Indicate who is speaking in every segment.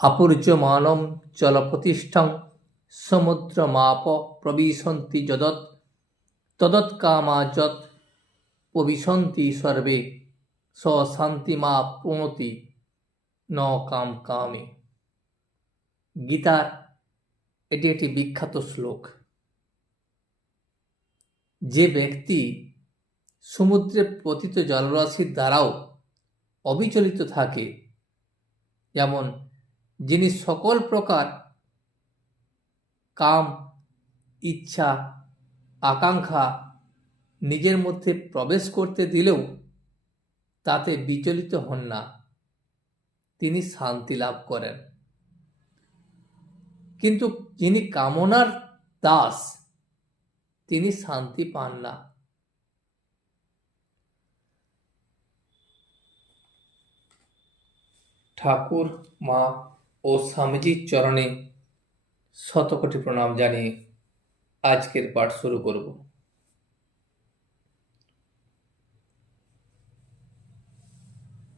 Speaker 1: আপূর্যমানম চলপ্রতিষ্ঠং সমুদ্রমাপ প্রবিশন্তি যদৎ তদৎকামা যৎ প্রবিশন্তি সর্বে স শান্তিমা পুনতি ন কাম কামে গীতার এটি একটি বিখ্যাত শ্লোক। যে ব্যক্তি সমুদ্রে পতিত জলরাশির দ্বারাও অবিচলিত থাকে, যেমন যিনি সকল প্রকার কাম, ইচ্ছা, আকাঙ্ক্ষা নিজের মধ্যে প্রবেশ করতে দিলেও তাতে বিচলিত হন না। তিনি শান্তি লাভ করেন। কিন্তু যিনি কামনার দাস, তিনি শান্তি পান না। ঠাকুর, মা ও স্বামীজির চরণে শতকোটি প্রণাম জানিয়ে আজকের পাঠ শুরু করব।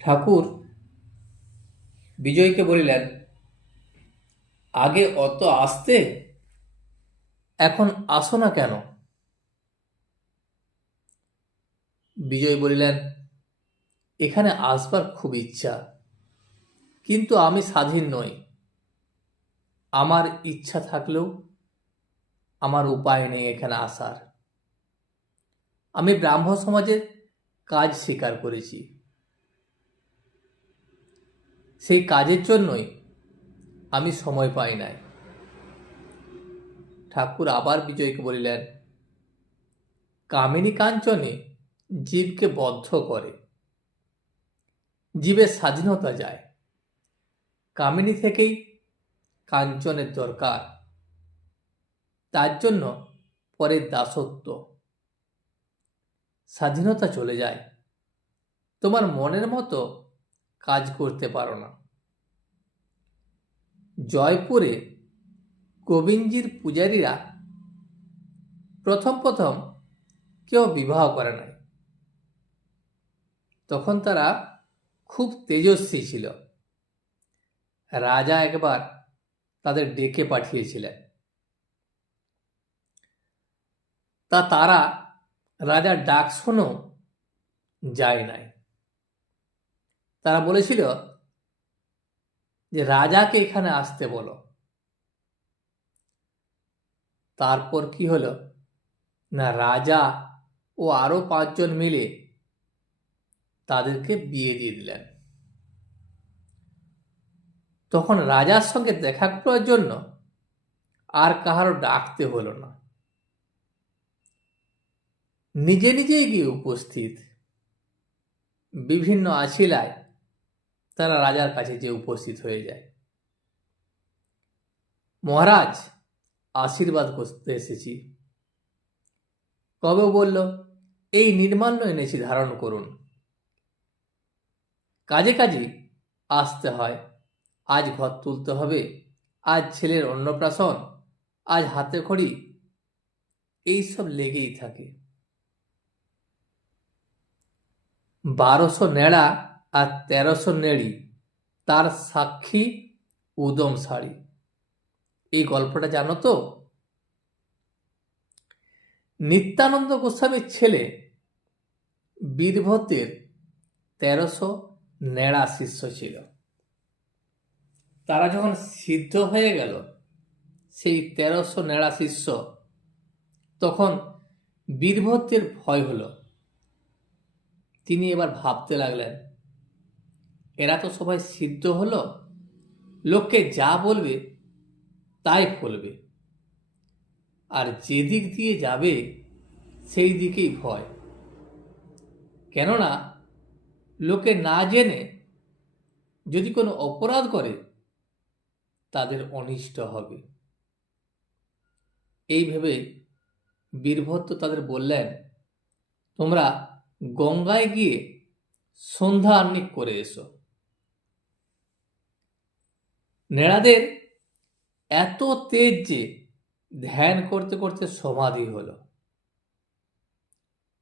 Speaker 1: ঠাকুর বিজয়কে বলিলেন, আগে অত আসতে? এখন আসো না কেন? বিজয় বলিলেন, এখানে আসবার খুব ইচ্ছা। কিন্তু আমি স্বাধীন নই। আমার ইচ্ছা থাকলেও আমার উপায় নেই এখানে আসার। আমি ব্রাহ্ম সমাজের কাজ স্বীকার করেছি। সেই কাজের জন্যই আমি সময় পাই নাই। ঠাকুর আবার বিজয়কে বলিলেন, কামিনী কাঞ্চনে জীবকে বদ্ধ করে। জীবের স্বাধীনতা যায়। কামিনী থেকেই কাঞ্চনের দরকার। তার জন্য পরের দাসত্ব। স্বাধীনতা চলে যায়। তোমার মনের মতো কাজ করতে পারো না। জয়পুরে গোবিন্দজির পূজারীরা প্রথম প্রথম কেউ বিবাহ করে নাই। তখন তারা খুব তেজস্বী ছিল। রাজা একবার তাদের ডেকে পাঠিয়েছিলেন। তা তারা রাজার ডাক শোনো যায় নাই। তারা বলেছিল যে, রাজাকে এখানে আসতে বলো। তারপর কি হলো? না, রাজা ও আরও পাঁচজন মিলে তাদেরকে বিয়ে দিয়ে দিলেন। তখন রাজার সঙ্গে দেখা করার জন্য আর কাহারও ডাকতে হলো না। নিজে নিজেই গিয়ে উপস্থিত। বিভিন্ন আছিলায় তারা রাজার কাছে যে উপস্থিত হয়ে যায়। মহারাজ, আশীর্বাদ করতে এসেছি। কবে বলল, এই নির্মাল্য এনেছি, ধারণ করুন। কাজে কাজে আসতে হয়। আজ ঘর তুলতে হবে, আজ ছেলের অন্নপ্রাশন, আজ হাতে খড়ি এইসব লেগেই থাকে। বারোশো নেড়া আর তেরোশো নেড়ি, তার সাক্ষী উদম শাড়ি। এই গল্পটা জানো তো? নিত্যানন্দ গোস্বামীর ছেলে বীরভদ্রের তেরোশো নেড়া শিষ্য ছিল। তারা যখন সিদ্ধ হয়ে গেল, সেই তেরোশো নেড়া শিষ্য তখন বীরভদ্রের ভয় হলো। তিনি এবার ভাবতে লাগলেন, এরা তো সবাই সিদ্ধ হলো, লোককে যা বলবে তাই ফলবে আর যেদিক দিয়ে যাবে, সেই দিকেই ভয়। কেননা, লোকে না জেনে যদি কোনো অপরাধ করে অনিষ্ট হবে। এই ভেবে বীরভদ্র তাদের বললেন, তোমরা গঙ্গায় গিয়ে সন্ধ্যা আহ্নিক করে এসো। নেড়াদের এত তেজ যে ধ্যান করতে করতে সমাধি হলো।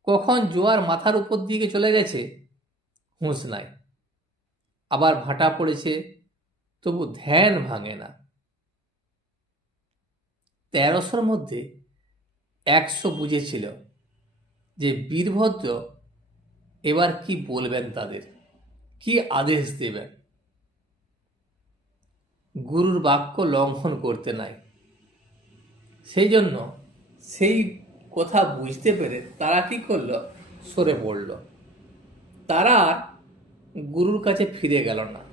Speaker 1: কখন জোয়ার মাথার উপর দিকে চলে গেছে, হুঁশ নাই। আবার ভাটা পড়েছে তবু ধ্যান ভাঙে না। তেরোশোর মধ্যে একশো বুঝেছিল যে বীরভদ্র এবার কি বলবেন তাদের, কি আদেশ দেবেন। গুরুর বাক্য লঙ্ঘন করতে নাই। সেই জন্য সেই কথা বুঝতে পেরে তারা কি করল, সরে পড়ল। তারা গুরুর কাছে ফিরে গেল না।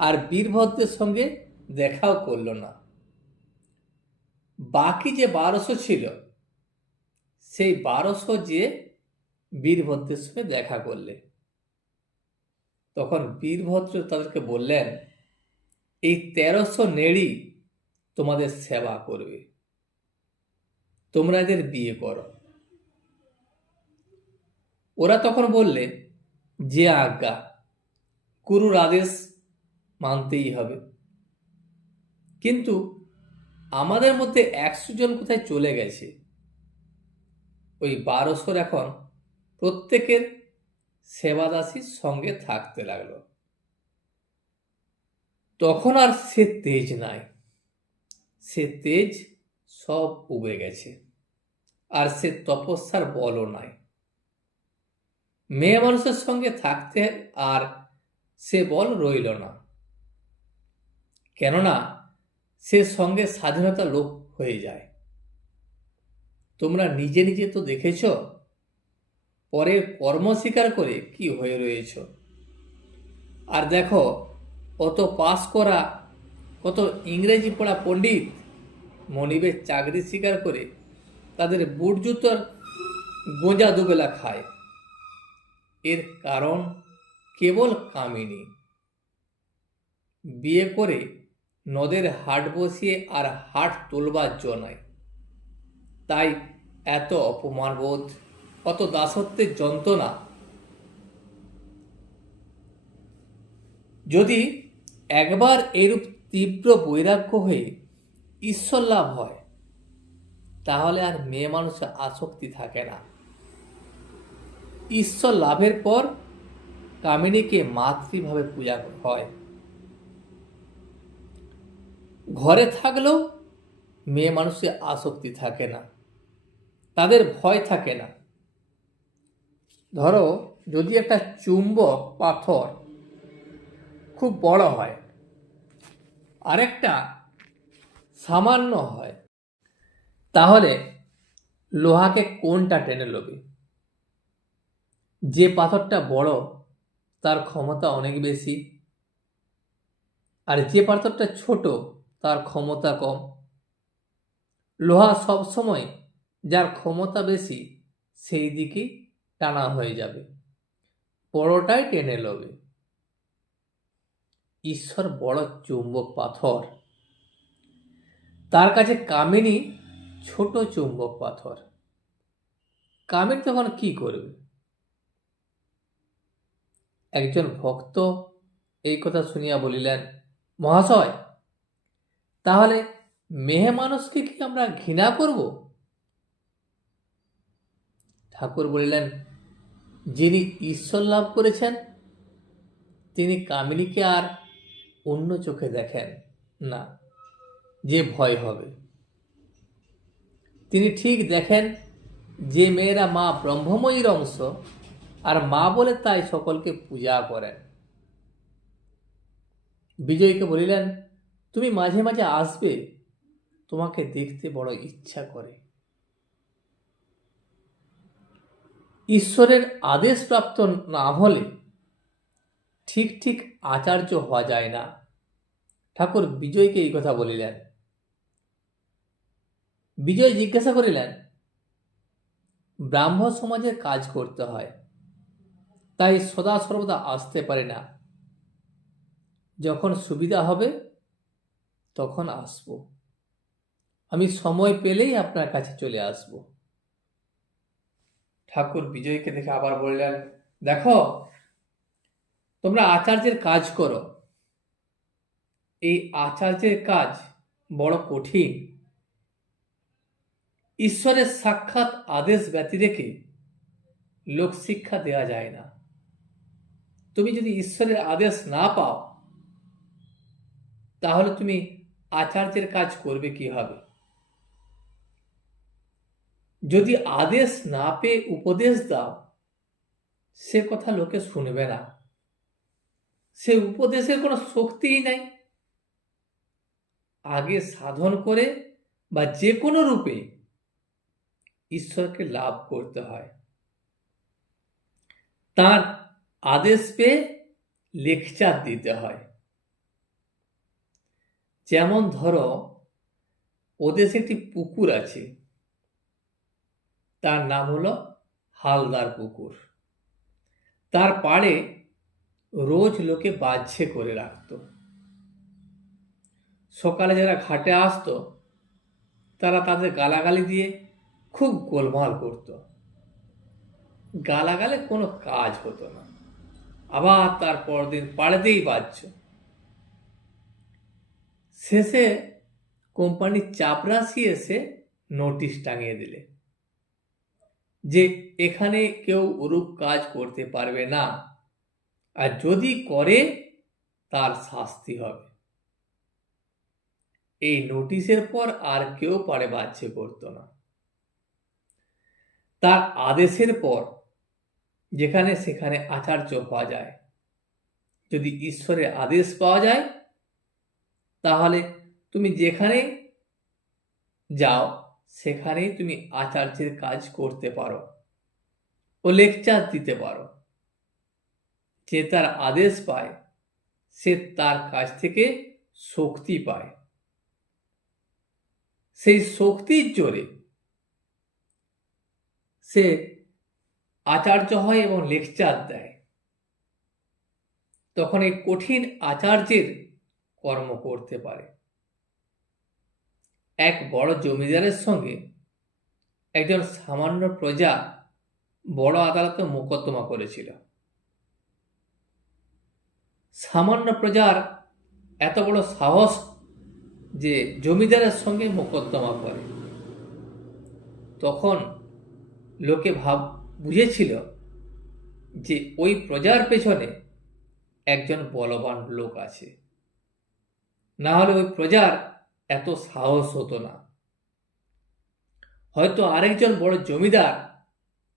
Speaker 1: আর বীরভদ্রের সঙ্গে দেখাও করল না। বাকি যে বারোশো ছিল, সেই বারোশো যে বীরভদ্রের সঙ্গে দেখা করলে। তখন বীরভদ্র তাদেরকে বললেন, এই তেরোশো নেড়ি তোমাদের সেবা করবে। তোমরা এদের বিয়ে করো। ওরা তখন বললে, যে আজ্ঞা, কুরুর আদেশ মানতেই হবে। কিন্তু আমাদের মধ্যে একশো জন কোথায় চলে গেছে? ওই বারোশোর এখন প্রত্যেকের সেবাদাসীর সঙ্গে থাকতে লাগল। তখন আর সে তেজ নাই। সে তেজ সব উবে গেছে। আর সে তপস্যার বলও নাই। মেয়ে মানুষের সঙ্গে থাকতে আর সে বল রইল না। কেননা সে সঙ্গে স্বাধীনতা লোপ হয়ে যায়। তোমরা নিজে নিজে তো দেখেছ, পরে কর্ম স্বীকার করে কি হয়ে রয়েছ। আর দেখো, কত পাস করা, কত ইংরেজি পড়া পণ্ডিত মনিবের চাকরি স্বীকার করে তাদের বুট জুতোর গোঁজা দুবেলা খায়। এর কারণ কেবল কামিনী। বিয়ে করে নদের হাট বসিয়ে আর হাট তোলবার জন্যই তাই এত অপমানবোধ অত দাসত্বের যন্ত্রণা। যদি একবার এরূপ তীব্র বৈরাগ্য হয়ে ঈশ্বর লাভ হয়, তাহলে আর মেয়ে মানুষের আসক্তি থাকে না। ঈশ্বর লাভের পর কামিনীকে মাতৃভাবে পূজা হয়। ঘরে থাকলেও মেয়ে মানুষের আসক্তি থাকে না। তাদের ভয় থাকে না। ধরো, যদি একটা চুম্বক পাথর খুব বড় হয়, আরেকটা সামান্য হয়, তাহলে লোহাকে কোনটা টেনে লবে? যে পাথরটা বড়, তার ক্ষমতা অনেক বেশি। আর যে পাথরটা ছোট তার ক্ষমতা কম। লোহা সবসময় যার ক্ষমতা বেশি, সেই দিকেই টানা হয়ে যাবে। বড়টাই টেনে লবে। ঈশ্বর বড় চুম্বক পাথর। তার কাছে কামিনী ছোট চুম্বক পাথর। কামিনী তখন কি করবে? একজন ভক্ত এই কথা শুনিয়া বলিলেন, মহাশয় তাহলে মেহে মানুষকে কি আমরা ঘৃণা করব? ঠাকুর বলিলেন, যিনি ঈশ্বর লাভ করেছেন, তিনি কামিনীকে আর অন্য চোখে দেখেন না, যে ভয় হবে। তিনি ঠিক দেখেন, যে মেয়েরা মা ব্রহ্মময়ীর অংশ, আর মা বলে তাই সকলকে পূজা করেন। বিজয়কে বলিলেন তুমি মাঝে মাঝে আসবে, তোমাকে দেখতে বড় ইচ্ছা করে। ঈশ্বরের আদেশ প্রাপ্ত না হলে ঠিক ঠিক আচার্য হওয়া যায় না। ঠাকুর বিজয়কে এই কথা বলিলেন। বিজয় জিজ্ঞাসা করিলেন, ব্রাহ্ম সমাজের কাজ করতে হয়, তাই সদা সর্বদা আসতে পারে না। যখন সুবিধা হবে তখন আসব। আমি সময় পেলেই আপনার কাছে চলে আসব। ঠাকুর বিজয়কে দেখে আবার বললেন, দেখো, তোমরা আচার্যের কাজ করো। এই আচার্যের কাজ বড় কঠিন। ঈশ্বরের সাক্ষাৎ আদেশ ব্যতি রেখে লোক শিক্ষা দেওয়া যায় না। তুমি যদি ঈশ্বরের আদেশ না পাও, তাহলে তুমি আচার্যের কাজ করবে কীভাবে? যদি আদেশ না পেয়ে উপদেশ দাও, সে কথা লোকে শুনবে না। সে উপদেশের কোনো শক্তিই নাই। আগে সাধন করে বা যে কোনো রূপে ঈশ্বরকে লাভ করতে হয়। তার আদেশ পেয়ে লেকচার দিতে হয়। যেমন ধরো ওদেশে একটি পুকুর আছে, তার নাম হলো হালদার পুকুর। তার পাড়ে রোজ লোকে বাজছে করে রাখত। সকালে যারা ঘাটে আসতো, তারা তাদের গালাগালি দিয়ে খুব গোলমাল করত। গালাগালে কোনো কাজ হতো না। আবার তার পরদিন পাড়েতেই বাজছ। শেষে কোম্পানির চাপরাশি এসে নোটিশ টাঙিয়ে দিলে যে এখানে কেউ ওরূপ কাজ করতে পারবে না। আর যদি করে, তার শাস্তি হবে। এই নোটিশের পর আর কেউ পারে বাচ্চে করতো না। তার আদেশের পর, যেখানে সেখানে আচার্য হওয়া যায়। যদি ঈশ্বরের আদেশ পাওয়া যায় তাহলে তুমি যেখানে যাও, সেখানেই তুমি আচার্যের কাজ করতে পারো ও লেকচার দিতে পারো। যে তার আদেশ পায়, সে তার কাছ থেকে শক্তি পায়। সেই শক্তির জোরে সে আচার্য হয় এবং লেকচার দেয়। তখন এই কঠিন আচার্যের কর্ম করতে পারে। এক বড় জমিদারের সঙ্গে একজন সামান্য প্রজা বড় আদালতে মোকদ্দমা করেছিল। সামান্য প্রজার এত বড় সাহস যে জমিদারের সঙ্গে মোকদ্দমা করে। তখন লোকে ভাব, বুঝেছিল যে ওই প্রজার পেছনে একজন বলবান লোক আছে। না হলে ওই প্রজার এত সাহস হতো না। হয়তো আরেকজন বড় জমিদার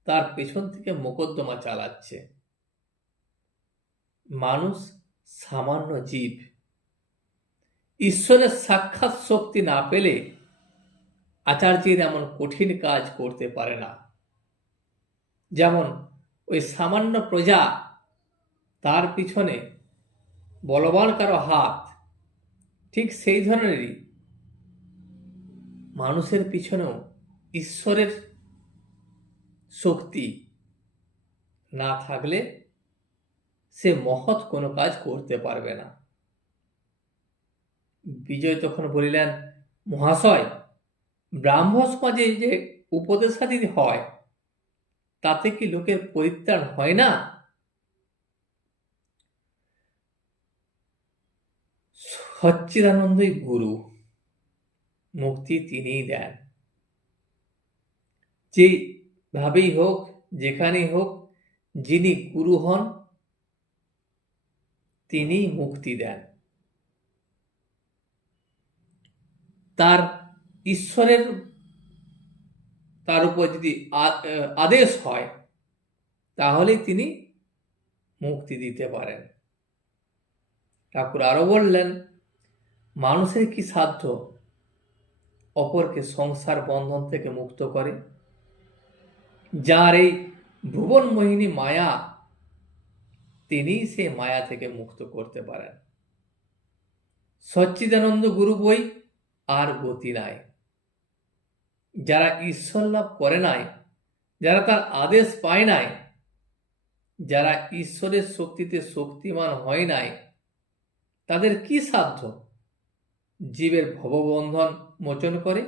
Speaker 1: তার পেছন থেকে মোকদ্দমা চালাচ্ছে। মানুষ সামান্য জীব। ঈশ্বরের সাক্ষাৎ শক্তি না পেলে আচার্যের এমন কঠিন কাজ করতে পারে না। যেমন ওই সামান্য প্রজা তার পিছনে বলবান কারও হাত ঠিক সেই ধরনেরই মানুষের পিছনেও ঈশ্বরের শক্তি না থাকলে সে মহৎ কোনো কাজ করতে পারবে না। বিজয় তখন বলিলেন, মহাশয় ব্রাহ্ম সমাজে যে উপদেশাদি হয়, তাতে কি লোকের পরিত্রাণ হয় না? সচ্চিদানন্দই গুরু, মুক্তি তিনিই দেন। যেভাবেই হোক, যেখানেই হোক, যিনি গুরু হন তিনি মুক্তি দেন। তার ঈশ্বরের, তার উপর যদি আদেশ হয় তাহলে তিনি মুক্তি দিতে পারেন। ঠাকুর আরও বললেন মানুষের কি সাধ্য অপরকে সংসার বন্ধন থেকে মুক্ত করে? যার এই ভুবন মোহিনী মায়া তিনি সে মায়া থেকে মুক্ত করতে পারেন। সচ্চিদানন্দ গুরু বই আর গতি নাই। যারা ঈশ্বর লাভ করে নাই, যারা তার আদেশ পায় নাই, যারা ঈশ্বরের শক্তিতে শক্তিমান হয় নাই, তাদের কি সাধ্য? জীবের ভববন্ধন মোচন করে।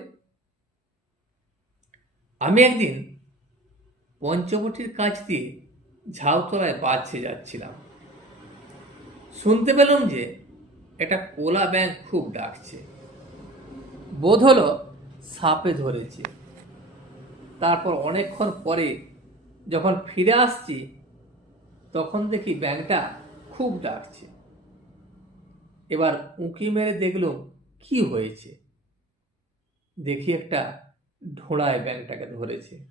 Speaker 1: আমি একদিন পঞ্চবটির কাছ দিয়ে ঝাউতলায় বাঁচছে যাচ্ছিলাম। শুনতে পেলাম যে এটা কোলা ব্যাংক খুব ডাকছে। বোধ হলো সাপে ধরেছে। তারপর অনেকক্ষণ পরে যখন ফিরে আসছি, তখন দেখি ব্যাংকটা খুব ডাকছে। এবার উঁকি মেরে দেখলুম কি হয়েছে? দেখি একটা ঢোড়ায় ব্যাংকটাকে ধরেছে।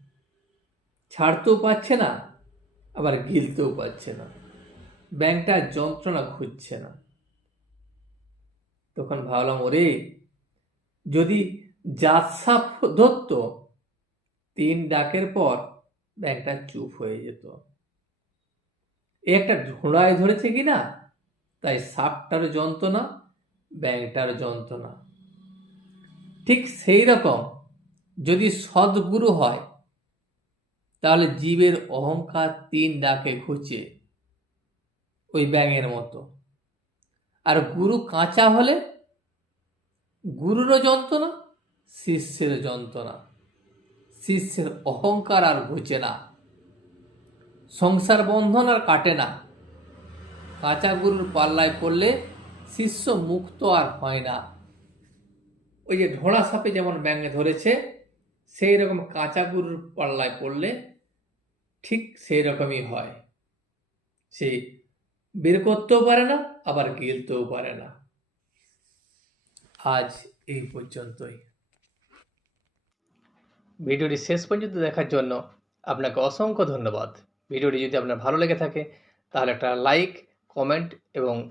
Speaker 1: ছাড়তেও পারছে না, আবার গিলতেও পারছে না। ব্যাংকটা যন্ত্রণা খুঁজছে না। তখন ভাবলাম, ওরে, যদি জাত সাপ ধরত, তিন ডাকের পর ব্যাংকটা চুপ হয়ে যেত। এ একটা ঘোড়ায় ধরেছে কি না তাই সাপটার যন্ত্রণা ব্যাংকটার যন্ত্রণা। ঠিক সেই রকম যদি সদ্গুরু হয়, তাহলে জীবের অহংকার তিন ডাকে ঘুচে ওই ব্যাঙের মতো। আর গুরু কাঁচা হলে গুরুরও যন্ত্রণা, শিষ্যের যন্ত্রণা। শিষ্যের অহংকার আর ঘুচে না। সংসার বন্ধন আর কাটে না। কাঁচা গুরুর পাল্লায় পড়লে শিষ্য মুক্ত আর হয় না। ওই যে ঢোড়া সাপে যেমন ব্যাঙে ধরেছে, সেই রকম কাঁচা গুরুর পাল্লায় পড়লে ঠিক সেই রকমই হয়। সে বের করতেও পারে না, আবার গিলতেও পারে না। আজ এই পর্যন্তই। ভিডিওটি শেষ পর্যন্ত দেখার জন্য আপনাকে অসংখ্য ধন্যবাদ। ভিডিওটি যদি আপনার ভালো লেগে থাকে, তাহলে একটা লাইক, কমেন্ট এবং